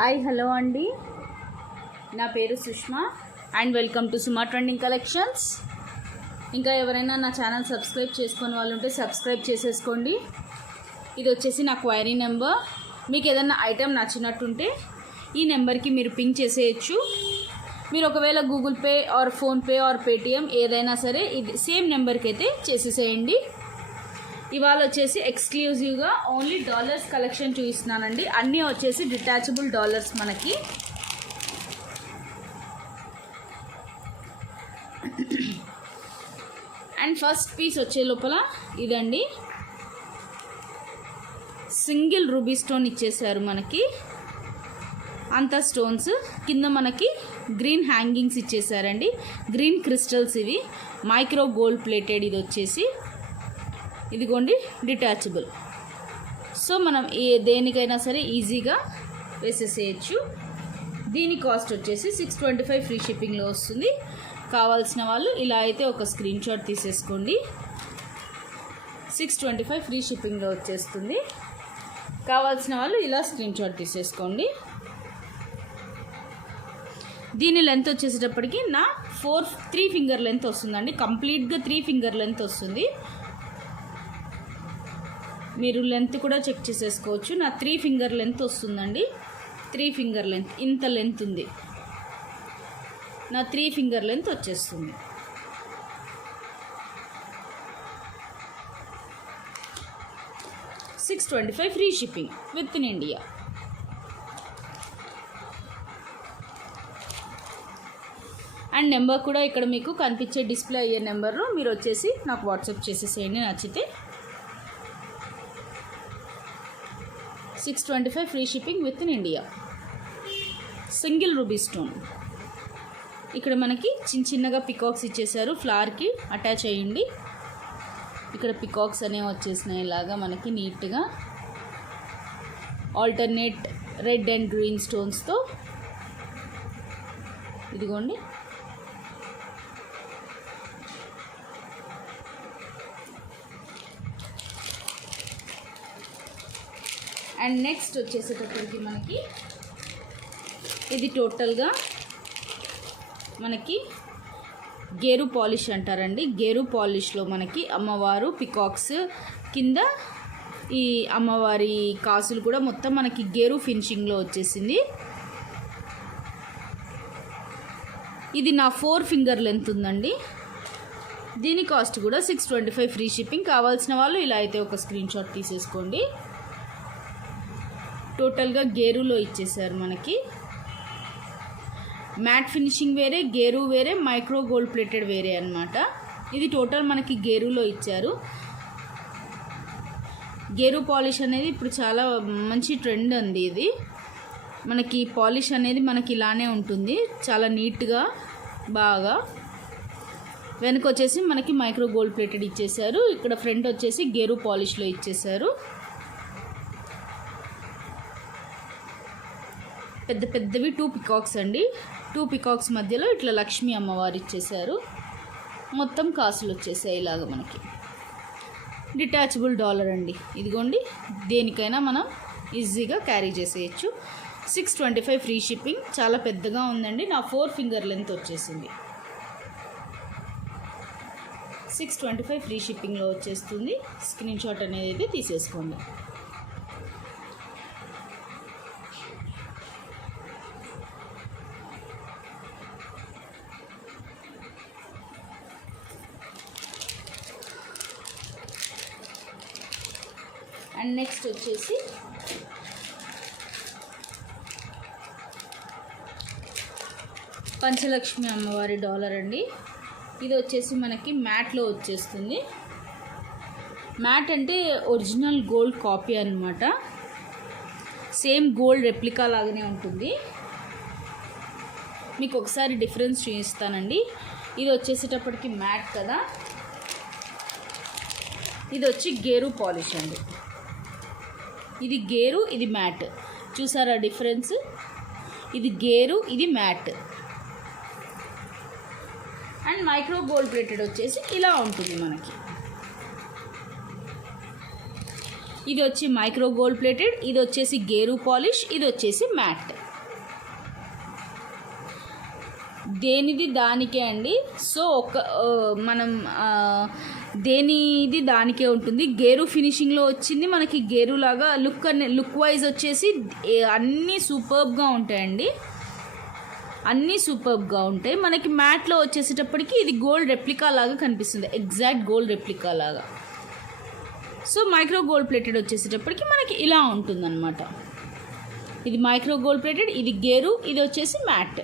Hi hello అండి, నా పేరు Sushma and welcome to Suma trending collections. ఇంకా ఎవరైనా నా ఛానల్ సబ్స్క్రైబ్ చేసుకునే వాళ్ళు ఉంటే సబ్స్క్రైబ్ చేసేసుకోండి. ఇది వచ్చేసి నా క్వైరీ నెంబర్. మీకు ఏదైనా ఐటెం నచ్చినట్టుంటే ఈ నెంబర్కి మీరు పింక్ చేసేయచ్చు. మీరు ఒకవేళ Google pay are PhonePe are Paytm ఏదైనా సరే ఇది సేమ్ నెంబర్కి అయితే చేసేసేయండి. ఇవాళ వచ్చేసి ఎక్స్క్లూజివ్గా ఓన్లీ డాలర్స్ కలెక్షన్ చూపిస్తున్నానండి. అన్నీ వచ్చేసి డిటాచబుల్ డాలర్స్ మనకి. అండ్ ఫస్ట్ పీస్ వచ్చే లోపల ఇదండి, సింగిల్ రూబీ స్టోన్ ఇచ్చేసారు మనకి. అంతా స్టోన్స్ కింద మనకి గ్రీన్ హ్యాంగింగ్స్ ఇచ్చేసారండి. గ్రీన్ క్రిస్టల్స్ ఇవి, మైక్రో గోల్డ్ ప్లేటెడ్. ఇది వచ్చేసి ఇదిగోండి డిటాచబుల్. సో మనం దేనికైనా సరే ఈజీగా వేసేసేయచ్చు. దీని కాస్ట్ వచ్చేసి 625 ఫ్రీ షిప్పింగ్లో వస్తుంది. కావాల్సిన వాళ్ళు ఇలా అయితే ఒక స్క్రీన్ షాట్ తీసేసుకోండి. 625 ఫ్రీ షిప్పింగ్లో వచ్చేస్తుంది. కావాల్సిన వాళ్ళు ఇలా స్క్రీన్ షాట్ తీసేసుకోండి. దీని లెంత్ వచ్చేసేటప్పటికి నా 3 ఫింగర్ లెంత్ వస్తుందండి. కంప్లీట్గా 3 ఫింగర్ లెంత్ వస్తుంది. మీరు లెంత్ కూడా చెక్ చేసేసుకోవచ్చు. నా 3 ఫింగర్ లెంత్ వస్తుందండి. 3 ఫింగర్ లెంత్, ఇంత లెంత్ ఉంది. నా 3 ఫింగర్ లెంత్ వచ్చేస్తుంది. $625 free shipping within India. And number కూడా ఇక్కడ మీకు కనిపించే డిస్ప్లే అయ్యే నెంబర్లో మీరు వచ్చేసి నాకు వాట్సాప్ చేసేసేయండి నచ్చితే. 625 free shipping within India. Single ruby stone. ఇక్కడ మనకి చిన్నగా పికాక్స్ ఇచ్చేసారు. ఫ్లవర్కి అటాచ్ అయ్యింది. ఇక్కడ పికాక్స్ అనేవి వచ్చేసినాయి ఇలాగా మనకి నీట్గా. ఆల్టర్నేట్ రెడ్ అండ్ గ్రీన్ స్టోన్స్తో. ఇదిగోండి, అండ్ నెక్స్ట్ వచ్చేసేటప్పటికి మనకి ఇది టోటల్గా మనకి గేరు పాలిష్ అంటారండి. గేరు పాలిష్లో మనకి అమ్మవారు పికాక్స్ కింద ఈ అమ్మవారి కాసులు కూడా మొత్తం మనకి గేరు ఫినిషింగ్లో వచ్చేసింది. ఇది నా 4 ఫింగర్ లెంత్ ఉందండి. దీని కాస్ట్ కూడా 625 ఫ్రీ షిప్పింగ్. కావాల్సిన వాళ్ళు ఇలా అయితే ఒక స్క్రీన్ షాట్ తీసేసుకోండి. టోటల్గా గేరులో ఇచ్చేసారు మనకి. మ్యాట్ ఫినిషింగ్ వేరే, గేరు వేరే, మైక్రో గోల్డ్ ప్లేటెడ్ వేరే అనమాట. ఇది టోటల్ మనకి గేరులో ఇచ్చారు. గేరు పాలిష్ అనేది ఇప్పుడు చాలా మంచి ట్రెండ్ అండి. ఇది మనకి పాలిష్ అనేది మనకి ఇలానే ఉంటుంది, చాలా నీట్గా బాగా. వెనక వచ్చేసి మనకి మైక్రో గోల్డ్ ప్లేటెడ్ ఇచ్చేసారు. ఇక్కడ ఫ్రంట్ వచ్చేసి గేరు పాలిష్లో ఇచ్చేసారు. పెద్ద పెద్దవి 2 పికాక్స్ అండి. 2 పికాక్స్ మధ్యలో ఇట్లా లక్ష్మీ అమ్మవారు ఇచ్చేసారు. మొత్తం కాసులు వచ్చేసాయి ఇలాగ మనకి. డిటాచబుల్ డాలర్ అండి. ఇదిగోండి, దేనికైనా మనం ఈజీగా క్యారీ చేసేయచ్చు. 625 ఫ్రీ షిప్పింగ్. చాలా పెద్దగా ఉందండి. నా 4 ఫింగర్ లెంత్ వచ్చేసింది. 625 ఫ్రీ షిప్పింగ్లో వచ్చేస్తుంది. స్క్రీన్ షాట్ అనేది తీసేసుకోండి. అండ్ నెక్స్ట్ వచ్చేసి పంచలక్ష్మి అమ్మవారి డాలర్ అండి. ఇది వచ్చేసి మనకి మ్యాట్లో వచ్చేస్తుంది. మ్యాట్ అంటే ఒరిజినల్ గోల్డ్ కాపీ అన్నమాట. సేమ్ గోల్డ్ రెప్లికా లాగానే ఉంటుంది. మీకు ఒకసారి డిఫరెన్స్ చూపిస్తానండి. ఇది వచ్చేసేటప్పటికి మ్యాట్ కదా, ఇది వచ్చి గేరు పాలిష్ అండి. ఇది గేరు, ఇది మ్యాట్. చూసారా డిఫరెన్స్? ఇది గేరు, ఇది matte. And micro gold plated వచ్చేసి ఇలా ఉంటుంది మనకి. ఇది వచ్చి మైక్రో గోల్డ్ ప్లేటెడ్, ఇది వచ్చేసి గేరు పాలిష్, ఇది వచ్చేసి మ్యాట్. దేనిది దానికే అండి. సో మనం దేనిది దానికే ఉంటుంది. గేరు ఫినిషింగ్లో వచ్చింది మనకి. గేరు లాగా లుక్ వైజ్ వచ్చేసి అన్నీ సూపర్బ్గా ఉంటాయండి. అన్నీ సూపర్బ్గా ఉంటాయి. మనకి మ్యాట్లో వచ్చేసేటప్పటికి ఇది గోల్డ్ రెప్లికా లాగా కనిపిస్తుంది, ఎగ్జాక్ట్ గోల్డ్ రెప్లికా లాగా. సో మైక్రో గోల్డ్ ప్లేటెడ్ వచ్చేసేటప్పటికి మనకి ఇలా ఉంటుందన్నమాట. ఇది మైక్రో గోల్డ్ ప్లేటెడ్, ఇది గేరు, ఇది వచ్చేసి మ్యాట్.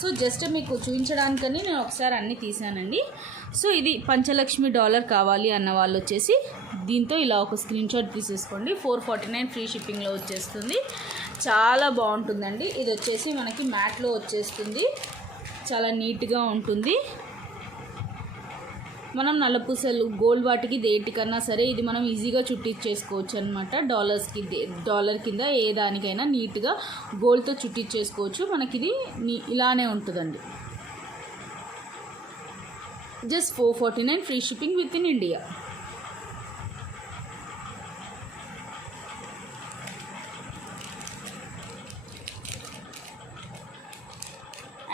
సో జస్ట్ మీకు చూపించడానికని నేను ఒకసారి అన్నీ తీసానండి. సో ఇది పంచలక్ష్మి డాలర్ కావాలి అన్న వాళ్ళు వచ్చేసి దీంతో ఇలా ఒక స్క్రీన్ షాట్ తీసేసుకోండి. 449 ఫ్రీ షిప్పింగ్లో వచ్చేస్తుంది. చాలా బాగుంటుందండి. ఇది వచ్చేసి మనకి మ్యాట్లో వచ్చేస్తుంది, చాలా నీట్గా ఉంటుంది. మనం నల్లపూసలు గోల్డ్ వాటికి దేటికన్నా సరే ఇది మనం ఈజీగా చుట్టించేసుకోవచ్చు అనమాట. డాలర్ కింద ఏ దానికైనా నీట్గా గోల్డ్తో చుట్టించేసుకోవచ్చు. మనకి ఇది ఇలానే ఉంటుందండి. Just 449 free shipping within India.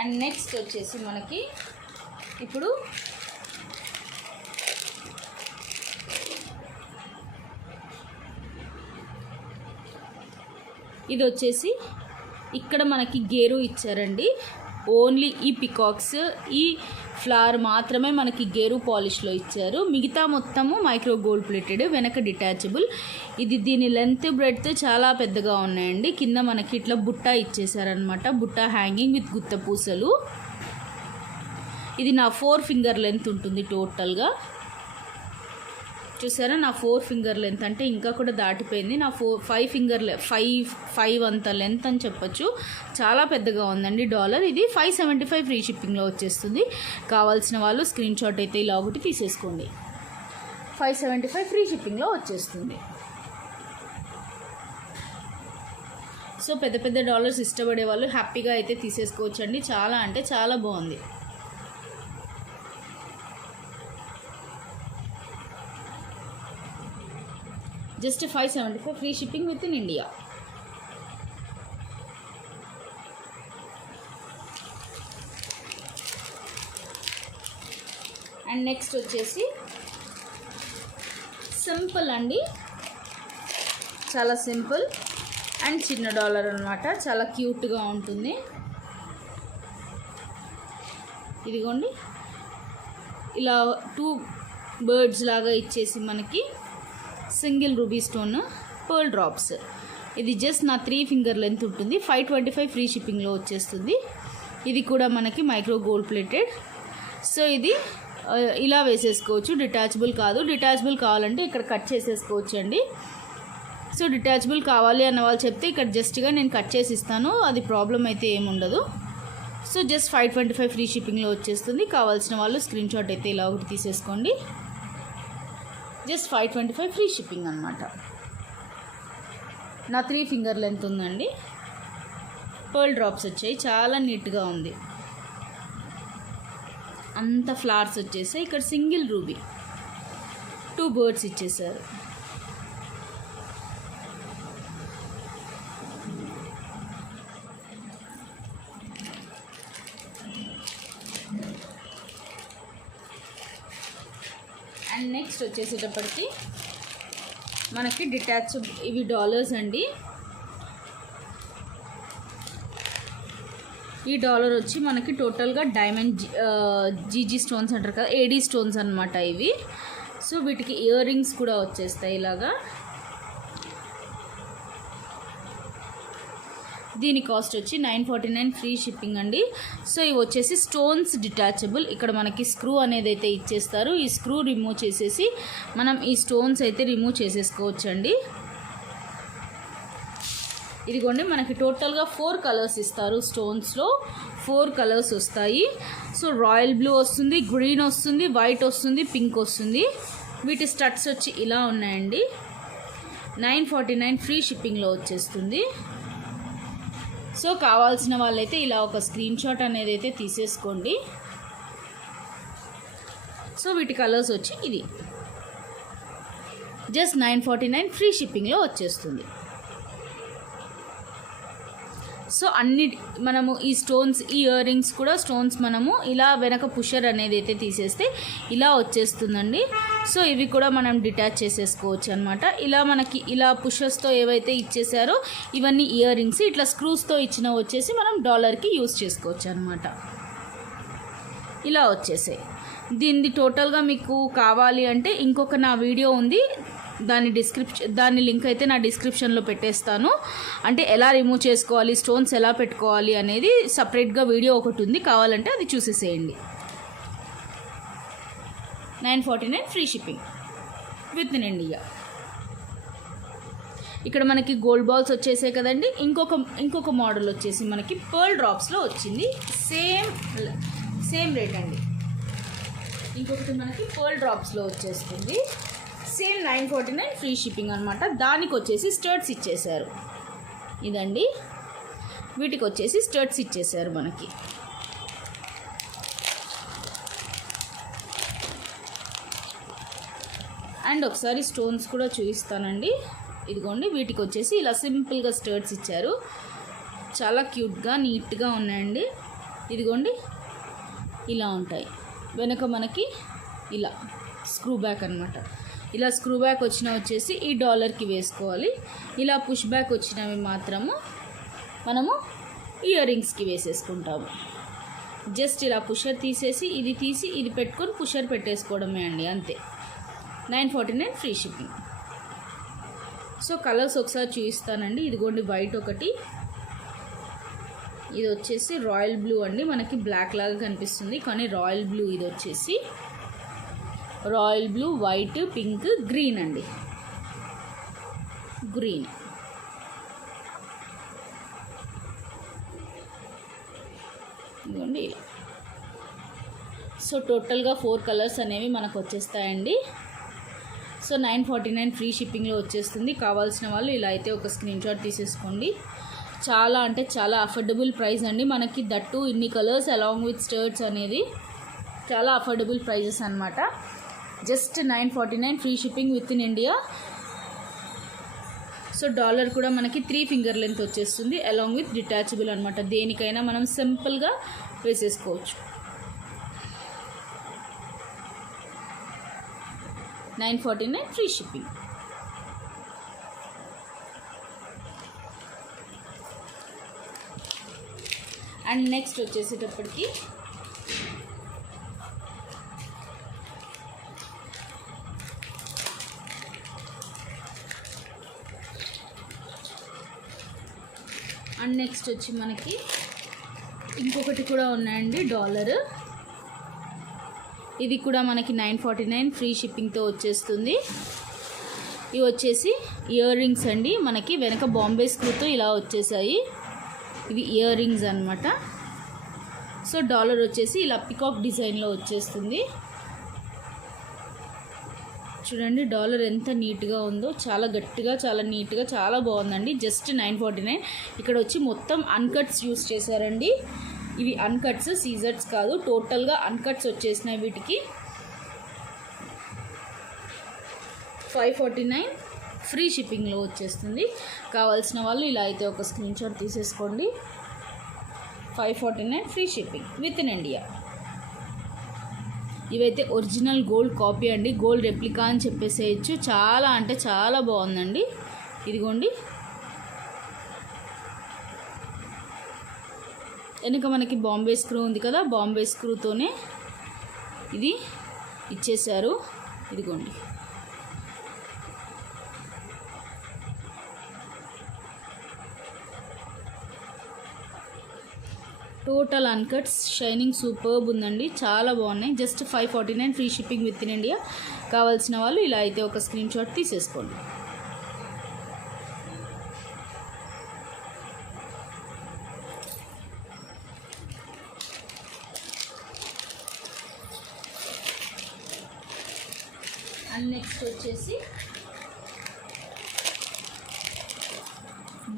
And next వచ్చేసి మనకి ఇప్పుడు ఇది వచ్చేసి ఇక్కడ మనకి గేరు ఇచ్చారండి. ఓన్లీ ఈ పికాక్స్, ఈ ఫ్లవర్ మాత్రమే మనకి గేరు పాలిష్లో ఇచ్చారు. మిగతా మొత్తము మైక్రో గోల్డ్ ప్లేటెడ్, వెనక డిటాచబుల్. ఇది దీని లెంత్ బ్రెడ్త్ చాలా పెద్దగా ఉన్నాయండి. కింద మనకి ఇట్లా బుట్ట ఇచ్చేసారనమాట, బుట్ట హ్యాంగింగ్ విత్ గుత్త పూసలు. ఇది నా 4 ఫింగర్ లెంత్ ఉంటుంది టోటల్గా. చూసారా, నా 4 ఫింగర్ లెంత్ అంటే ఇంకా కూడా దాటిపోయింది. నా 5 అంత లెంత్ అని చెప్పచ్చు. చాలా పెద్దగా ఉందండి డాలర్. ఇది 575 ఫ్రీ షిప్పింగ్లో వచ్చేస్తుంది. కావాల్సిన వాళ్ళు స్క్రీన్ షాట్ అయితే ఇలా ఒకటి తీసేసుకోండి. 575 ఫ్రీ షిప్పింగ్లో వచ్చేస్తుంది. సో పెద్ద పెద్ద డాలర్స్ ఇష్టపడే వాళ్ళు హ్యాపీగా అయితే తీసేసుకోవచ్చు అండి. చాలా అంటే చాలా బాగుంది. Just 575 free shipping within India. And next వచ్చేసి సింపుల్ అండి, చాలా సింపుల్ అండ్ చిన్న డాలర్ అనమాట. చాలా క్యూట్గా ఉంటుంది. ఇదిగోండి, ఇలా 2 బర్డ్స్ లాగా ఇచ్చేసి మనకి single ruby stone pearl drops. ఇది జస్ట్ నా 3 ఫింగర్ లెంత్ ఉంటుంది. 525 ఫ్రీ షిప్పింగ్లో వచ్చేస్తుంది. ఇది కూడా మనకి మైక్రో గోల్డ్ ప్లేటెడ్. సో ఇది ఇలా వేసేసుకోవచ్చు, డిటాచబుల్ కాదు. డిటాచబుల్ కావాలంటే ఇక్కడ కట్ చేసేసుకోవచ్చు అండి. సో డిటాచబుల్ కావాలి అన్న వాళ్ళు చెప్తే ఇక్కడ జస్ట్గా నేను కట్ చేసి ఇస్తాను, అది ప్రాబ్లం అయితే ఏముండదు. సో జస్ట్ 525 ఫ్రీ షిప్పింగ్లో వచ్చేస్తుంది. కావాల్సిన వాళ్ళు స్క్రీన్ షాట్ అయితే ఇలా ఒకటి తీసేసుకోండి. జస్ట్ 525 ఫ్రీ షిప్పింగ్ అనమాట. నా 3 ఫింగర్ లెంత్ ఉందండి. పర్ల్ డ్రాప్స్ వచ్చాయి, చాలా నీట్గా ఉంది. అంత ఫ్లవర్స్ వచ్చేసాయి. ఇక్కడ సింగిల్ రూబీ, 2 బర్డ్స్ ఇచ్చేసారు. అండ్ నెక్స్ట్ వచ్చేసేటప్పటికి మనకి డిటాచబుల్, ఇవి డాలర్స్ అండి. ఈ డాలర్ వచ్చి మనకి టోటల్గా డైమండ్ జీజీ స్టోన్స్ అంటారు కదా, ఏడీ స్టోన్స్ అనమాట ఇవి. సో వీటికి ఇయర్ రింగ్స్ కూడా వచ్చేస్తాయి ఇలాగా. దీని కాస్ట్ వచ్చి 949 ఫ్రీ షిప్పింగ్ అండి. సో ఇవి వచ్చేసి స్టోన్స్ డిటాచబుల్. ఇక్కడ మనకి స్క్రూ అనేది అయితే ఇచ్చేస్తారు. ఈ స్క్రూ రిమూవ్ చేసేసి మనం ఈ స్టోన్స్ అయితే రిమూవ్ చేసేసుకోవచ్చు అండి. ఇదిగోండి, మనకి టోటల్గా 4 కలర్స్ ఇస్తారు. స్టోన్స్లో 4 కలర్స్ వస్తాయి. సో రాయల్ బ్లూ వస్తుంది, గ్రీన్ వస్తుంది, వైట్ వస్తుంది, పింక్ వస్తుంది. వీటి స్టడ్స్ వచ్చి ఇలా ఉన్నాయండి. 949 ఫ్రీ షిప్పింగ్లో వచ్చేస్తుంది. సో కావాల్సిన వాళ్ళైతే ఇలా ఒక స్క్రీన్ షాట్ అనేది అయితే తీసేసుకోండి. సో వీటి కలర్స్ వచ్చి ఇది జస్ట్ 949 ఫ్రీ షిప్పింగ్లో వచ్చేస్తుంది. సో అన్ని మనము ఈ స్టోన్స్, ఈ ఇయర్ రింగ్స్ కూడా స్టోన్స్ మనము ఇలా వెనక పుషర్ అనేది అయితే తీసేస్తే ఇలా వచ్చేస్తుందండి. సో ఇవి కూడా మనం డిటాచ్ చేసేసుకోవచ్చు అనమాట. ఇలా మనకి ఇలా పుషర్స్తో ఏవైతే ఇచ్చేసారో ఇవన్నీ ఇయర్ రింగ్స్, ఇట్లా స్క్రూస్తో ఇచ్చిన వచ్చేసి మనం డాలర్కి యూస్ చేసుకోవచ్చు అనమాట. ఇలా వచ్చేసాయి. దీనిది టోటల్గా మీకు కావాలి అంటే ఇంకొక నా వీడియో ఉంది, దాని లింక్ అయితే నా డిస్క్రిప్షన్లో పెట్టేస్తాను. అంటే ఎలా రిమూవ్ చేసుకోవాలి, స్టోన్స్ ఎలా పెట్టుకోవాలి అనేది సపరేట్గా వీడియో ఒకటి ఉంది, కావాలంటే అది చూసేసేయండి. 949 free shipping within India. ఇక్కడ మనకి గోల్డ్ బాల్స్ వచ్చేసాయి కదండి. ఇంకొక మోడల్ వచ్చేసి మనకి పర్ల్ డ్రాప్స్లో వచ్చింది. సేమ్ రేట్ అండి. ఇంకొకటి మనకి పర్ల్ డ్రాప్స్లో వచ్చేస్తుంది. సేమ్ 949 ఫ్రీ షిప్పింగ్ అనమాట. దానికి వచ్చేసి స్టర్ట్స్ ఇచ్చేసారు. ఇదండి, వీటికి వచ్చేసి స్టర్ట్స్ ఇచ్చేసారు మనకి. అండ్ ఒకసారి స్టోన్స్ కూడా చూపిస్తానండి. ఇదిగోండి, వీటికి వచ్చేసి ఇలా సింపుల్గా స్టర్ట్స్ ఇచ్చారు. చాలా క్యూట్గా నీట్గా ఉన్నాయండి. ఇదిగోండి, ఇలా ఉంటాయి. వెనక మనకి ఇలా స్క్రూ బ్యాక్ అనమాట. ఇలా స్క్రూ బ్యాక్ వచ్చేసి ఈ డాలర్కి వేసుకోవాలి. ఇలా పుష్ బ్యాక్ వచ్చినవి మాత్రము మనము ఇయర్ రింగ్స్కి వేసేసుకుంటాము. జస్ట్ ఇలా పుషర్ తీసేసి ఇది తీసి ఇది పెట్టుకొని పుషర్ పెట్టేసుకోవడమే అండి, అంతే. 949 ఫ్రీ షిప్పింగ్. సో కలర్స్ ఒకసారి చూపిస్తానండి. ఇదిగోండి, వైట్ ఒకటి, ఇది వచ్చేసి రాయల్ బ్లూ అండి. మనకి బ్లాక్ లాగా కనిపిస్తుంది కానీ రాయల్ బ్లూ. ఇది వచ్చేసి royal blue, white, pink, green అండి. గ్రీన్. ఇదిగోండి ఇలా. సో టోటల్గా 4 కలర్స్ అనేవి మనకు వచ్చేస్తాయండి. సో 949 ఫ్రీ షిప్పింగ్లో వచ్చేస్తుంది. కావాల్సిన వాళ్ళు ఇలా అయితే ఒక స్క్రీన్ షాట్ తీసేసుకోండి. చాలా అంటే చాలా అఫోర్డబుల్ ప్రైస్ అండి మనకి. దట్టు ఇన్ని కలర్స్ అలాంగ్ విత్ స్టర్ట్స్ అనేది చాలా అఫోర్డబుల్ ప్రైజెస్ అనమాట. Just 949 free shipping within India. So dollar కూడా మనకి 3 ఫింగర్ లెంత్ వచ్చేస్తుంది అలాంగ్ విత్ డిటాచబుల్ అనమాట. దేనికైనా మనం సింపుల్గా వేసేసుకోవచ్చు. 949 ఫ్రీ షిప్పింగ్. అండ్ నెక్స్ట్ వచ్చేసేటప్పటికి వచ్చి మనకి ఇంకొకటి కూడా ఉన్నాయండి, డాలర్. ఇది కూడా మనకి 949 ఫ్రీ షిప్పింగ్తో వచ్చేస్తుంది. ఇవి వచ్చేసి ఇయర్ రింగ్స్ అండి. మనకి వెనక బాంబే స్క్రూతో ఇలా వచ్చేసాయి. ఇవి ఇయర్ రింగ్స్ అనమాట. సో డాలర్ వచ్చేసి ఇలా పికాక్ డిజైన్లో వచ్చేస్తుంది. చూడండి డాలర్ ఎంత నీట్గా ఉందో, చాలా గట్టిగా, చాలా నీట్గా, చాలా బాగుందండి. జస్ట్ 949. ఇక్కడ వచ్చి మొత్తం అన్కట్స్ యూస్ చేశారండి. ఇవి అన్కట్స్, సీజర్స్ కాదు, టోటల్గా అన్కట్స్ వచ్చేసినాయి వీటికి. 549 ఫ్రీ షిప్పింగ్లో వచ్చేస్తుంది. కావాల్సిన వాళ్ళు ఇలా అయితే ఒక స్క్రీన్ షాట్ తీసేసుకోండి. 549 free shipping within India. ఇవైతే ఒరిజినల్ గోల్డ్ కాపీ అండి, గోల్డ్ రెప్లికా అని చెప్పేసేయచ్చు. చాలా అంటే చాలా బాగుందండి. ఇదిగోండి, వెనుక మనకి బాంబే స్క్రూ ఉంది కదా, బాంబే స్క్రూతోనే ఇది ఇచ్చేశారు. ఇదిగోండి, టోటల్ అన్కట్స్, షైనింగ్ సూపర్బ్ ఉందండి, చాలా బాగున్నాయి. Just 549 free shipping within India. కావాల్సిన వాళ్ళు ఇలా అయితే ఒక స్క్రీన్ షాట్ తీసేసుకోండి. అండ్ నెక్స్ట్ వచ్చేసి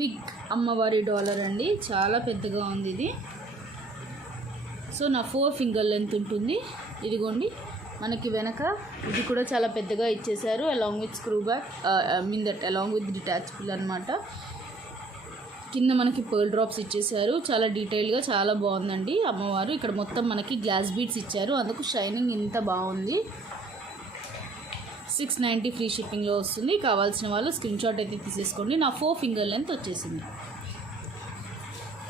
బిగ్ అమ్మవారి డాలర్ అండి, చాలా పెద్దగా ఉంది ఇది. సో నా 4 ఫింగర్ లెంత్ ఉంటుంది. ఇదిగోండి, మనకి వెనక ఇది కూడా చాలా పెద్దగా ఇచ్చేసారు along with screw back, along with detachable అనమాట. కింద మనకి పర్ల్ డ్రాప్స్ ఇచ్చేసారు. చాలా డీటెయిల్గా చాలా బాగుందండి అమ్మవారు. ఇక్కడ మొత్తం మనకి గ్లాస్ బీడ్స్ ఇచ్చారు, అందుకు షైనింగ్ ఇంత బాగుంది. 690 ఫ్రీ షిప్పింగ్లో వస్తుంది. కావాల్సిన వాళ్ళు స్క్రీన్ షాట్ అయితే తీసేసుకోండి. నా 4 ఫింగర్ లెంత్ వచ్చేసింది.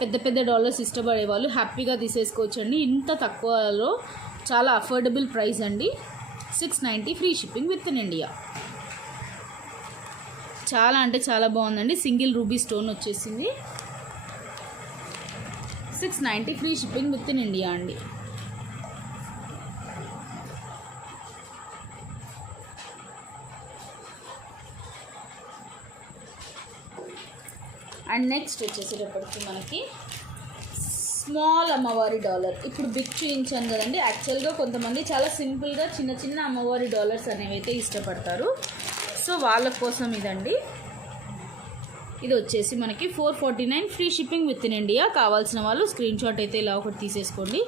పెద్ద పెద్ద డాలర్స్ ఇష్టపడే వాళ్ళు హ్యాపీగా తీసేసుకోవచ్చండి. ఇంత తక్కువలో చాలా అఫోర్డబుల్ ప్రైస్ అండి. 690 free shipping within India. చాలా అంటే చాలా బాగుందండి. సింగిల్ రూబీ స్టోన్ వచ్చేసింది. 690 free shipping within India అండి. అండ్ నెక్స్ట్ వచ్చేసేటప్పటికి మనకి స్మాల్ అమ్మవారి డాలర్. ఇప్పుడు బిగ్ చూపించాను కదండి. యాక్చువల్గా కొంతమంది చాలా సింపుల్గా చిన్న చిన్న అమ్మవారి డాలర్స్ అనేవి అయితే ఇష్టపడతారు. సో వాళ్ళ కోసం ఇదండి. ఇది వచ్చేసి మనకి 449 free shipping within India. కావాల్సిన వాళ్ళు స్క్రీన్ షాట్ అయితే ఇలా ఒకటి తీసేసుకోండి.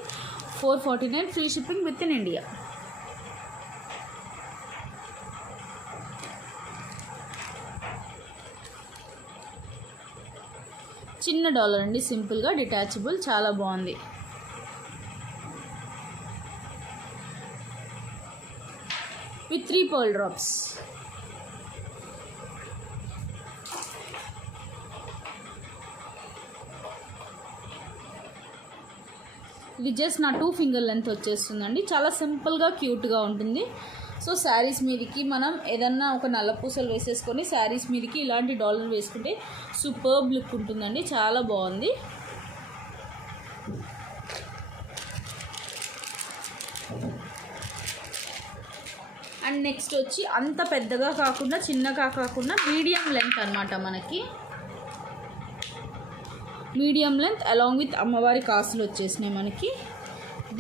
449 free shipping within India. చిన్న డాలర్ అండి, సింపుల్గా డిటాచబుల్, చాలా బాగుంది. With 3 pearl drops. ఇది జస్ట్ నా 2 ఫింగర్ లెంత్ వచ్చేస్తుందండి. చాలా సింపుల్గా క్యూట్గా ఉంటుంది. సో శారీస్ మీదకి మనం ఏదన్నా ఒక నల్ల పూసలు వేసేసుకొని శారీస్ మీదకి ఇలాంటి డాలర్ వేసుకుంటే సూపర్బ్ లుక్ ఉంటుందండి. చాలా బాగుంది. అండ్ నెక్స్ట్ వచ్చి అంత పెద్దగా కాకుండా చిన్నగా కాకుండా మీడియం లెంత్ అనమాట. మనకి మీడియం లెంత్ అలాంగ్ విత్ అమ్మవారి కాసులు వచ్చేసినాయి మనకి.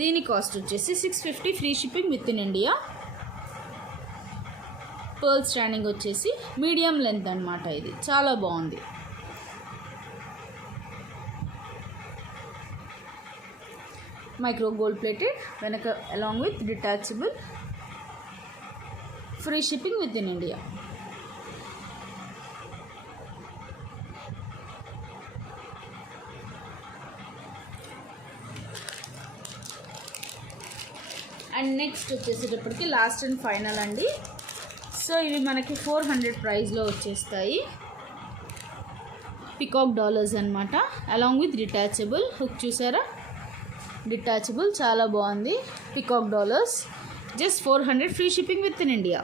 దీని కాస్ట్ వచ్చేసి 650 free shipping within India. Pearl standing వచ్చేసి మీడియం లెంత్ అనమాట. ఇది చాలా బాగుంది. మైక్రో గోల్డ్ ప్లేటెడ్ వెనక along with detachable. Free shipping within India. And next వచ్చేసేటప్పటికి లాస్ట్ అండ్ ఫైనల్ అండి. సో ఇవి మనకి 400 ప్రైస్లో వచ్చేస్తాయి. పికాక్ డాలర్స్ అనమాట, అలాంగ్ విత్ డిటాచబుల్ హుక్. చూసారా, డిటాచబుల్, చాలా బాగుంది. Peacock dollars just 400 free shipping within India.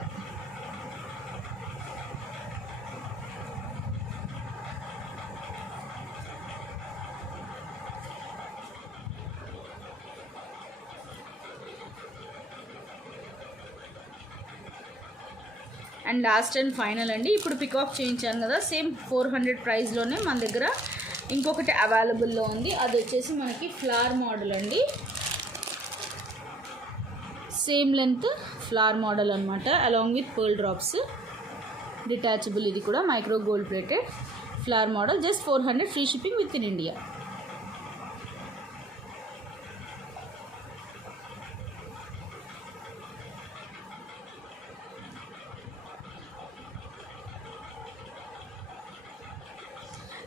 And last and final అండి. ఇప్పుడు పికాక్ చేయించాను కదా, సేమ్ 400 ప్రైస్లోనే మన దగ్గర ఇంకొకటి అవైలబుల్లో ఉంది. అది వచ్చేసి మనకి ఫ్లవర్ మోడల్ అండి. సేమ్ లెంత్ ఫ్లవర్ మోడల్ అనమాట, along with pearl drops. Detachable. ఇది కూడా micro gold plated flower model. Just 400 free shipping within India.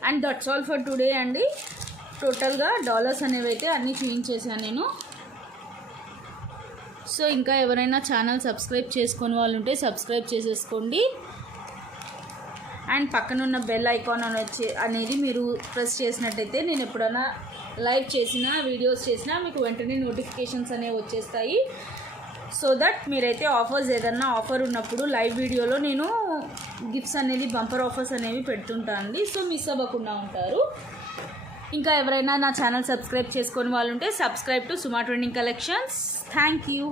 And that's all for today అండి. టోటల్గా డాలర్స్ అనేవి అయితే అన్నీ చూపించేసాను నేను. సో ఇంకా ఎవరైనా ఛానల్ సబ్స్క్రైబ్ చేసుకునే వాళ్ళు ఉంటే సబ్స్క్రైబ్ చేసేసుకోండి. అండ్ పక్కనున్న బెల్ ఐకాన్ అనేది మీరు ప్రెస్ చేసినట్టయితే నేను ఎప్పుడైనా లైవ్ చేసినా వీడియోస్ చేసినా మీకు వెంటనే నోటిఫికేషన్స్ అనేవి వచ్చేస్తాయి. సో దట్ మీరైతే ఆఫర్స్ ఏదన్నా ఆఫర్ ఉన్నప్పుడు లైవ్ వీడియోలో నేను గిఫ్ట్స్ అనేది బంపర్ ఆఫర్స్ అనేవి పెడుతుంటాను అండి. సో మిస్ అవ్వకుండా ఉంటారు. ఇంకా ఎవరైనా నా ఛానల్ సబ్స్క్రైబ్ చేసుకొని వాళ్ళు ఉంటే subscribe to Suma trending collections. Thank you.